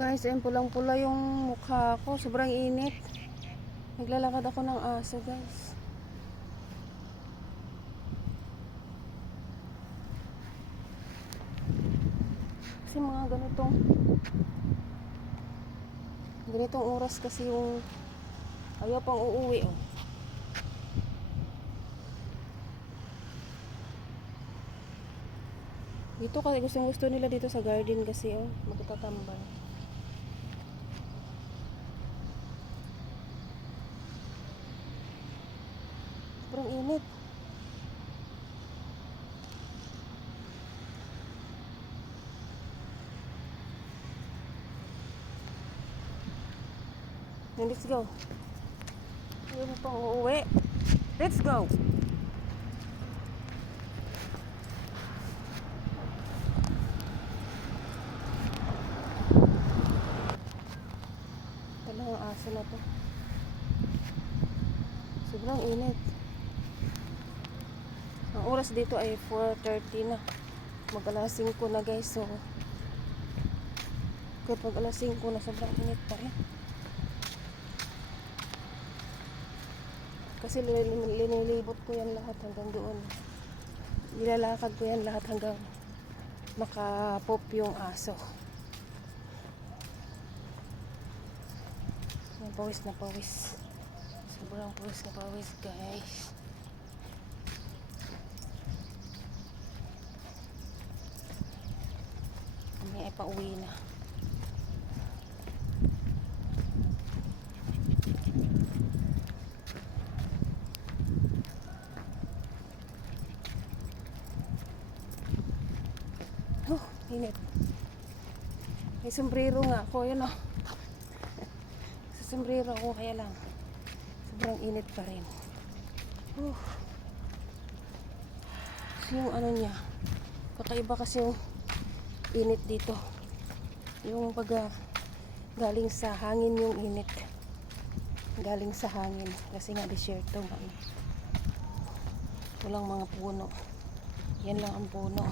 Guys, ayun pulang-pula yung mukha ko. Sobrang init. Naglalakad ako ng aso, guys. Kasi mga ganitong oras kasi yung ayaw pang uuwi, oh. Dito kasi gusto nila dito sa garden kasi, oh, magtatambal. Sobrang init. Let's go. Ayaw mo pang uuwi. Let's go. Ito ang aso na to. Sobrang init. Ang oras dito ay 4:30 na. Mag-alas 5 na, guys. So, kahit mag-alas 5 na, sobrang init pa rin. Kasi linilibot ko yan lahat hanggang doon. Nilalakad ko yan lahat hanggang makapop yung aso. Yan, pawis na pawis. Sobrang pawis na pawis, guys. Kami ay pauwi na. Oh, init. May sombrero nga ako, yun oh. Sa sombrero ako, kaya lang sobrang init pa rin. Kasi yung ano niya, kakaiba kasi yung init dito. Yung pag galing sa hangin yung init. Galing sa hangin. Kasi nga desierto, walang mga puno. Yan lang ang puno.